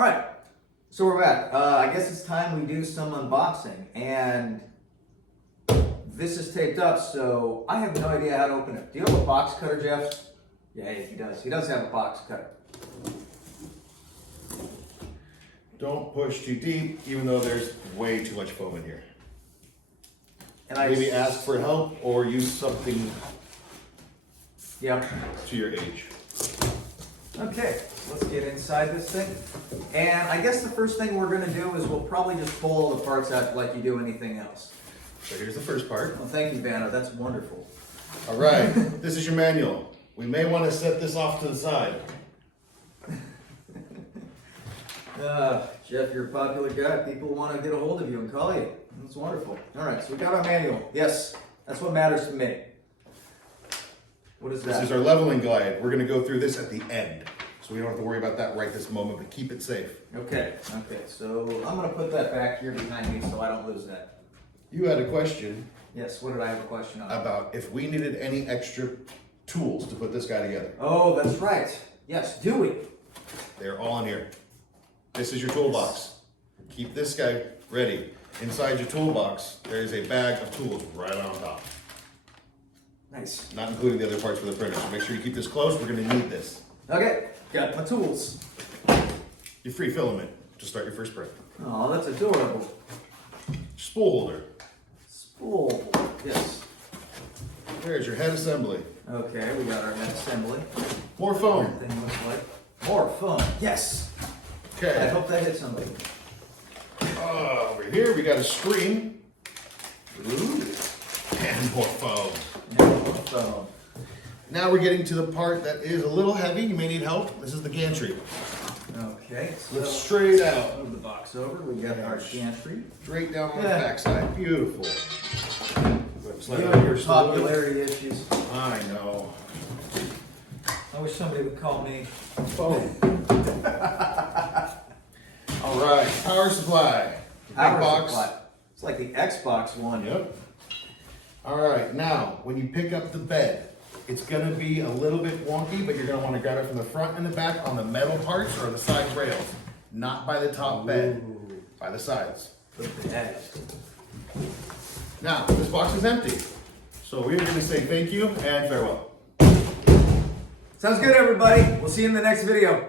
All right, so we're back. I guess it's time we do some unboxing, and this is taped up, so I have no idea how to open it. Do you have a box cutter, Jeff? Yeah, he does. He does have a box cutter. Don't push too deep, even though there's way too much foam in here. And Maybe ask for help or use something Yep. to your age. Okay, let's get inside this thing. And I guess the first thing we're going to do is we'll probably just pull all the parts out like you do anything else. So here's the first part. Well, thank you, Vanna. That's wonderful. All right, this is your manual. We may want to set this off to the side. Jeff, you're a popular guy. People want to get a hold of you and call you. That's wonderful. All right, so we got our manual. Yes, that's what matters to me. What is that? This is our leveling guide. We're going to go through this at the end. So we don't have to worry about that right this moment, but keep it safe. Okay, so I'm going to put that back here behind me so I don't lose that. You had a question Yes, what did I have a question on? about if we needed any extra tools to put this guy together. Oh, that's right. Yes, do we? They're all in here. This is your toolbox. Keep this guy ready. Inside your toolbox, there is a bag of tools right on top. Nice. Not including the other parts for the printer. So make sure you keep this close. We're going to need this. Okay, got my tools. Your free filament to start your first print. Oh, that's adorable. Spool holder. Spool. Yes. There's your head assembly. Okay, we got our head assembly. More foam. Everything looks like more fun. Yes. I Okay. hope that hit somebody. Over here we got a screen Ooh. and more foam. More fun. Now we're getting to the part that is a little heavy. You may need help. This is the gantry. Okay, Lift so straight out. move the box over. We got our gantry. Straight down on the Yeah. backside. Beautiful. Slide You it know over your here slowly. popularity issues. I know. I wish somebody would call me. Foam. All right. Power supply. Big Power box. supply. It's like the Xbox one. Yep. All right, now, when you pick up the bed, it's gonna be a little bit wonky, but you're gonna wanna grab it from the front and the back on the metal parts or the side rails, not by the top bed, by the sides. Look at that. Now, this box is empty, so we're gonna say thank you and farewell. Sounds good, everybody. We'll see you in the next video.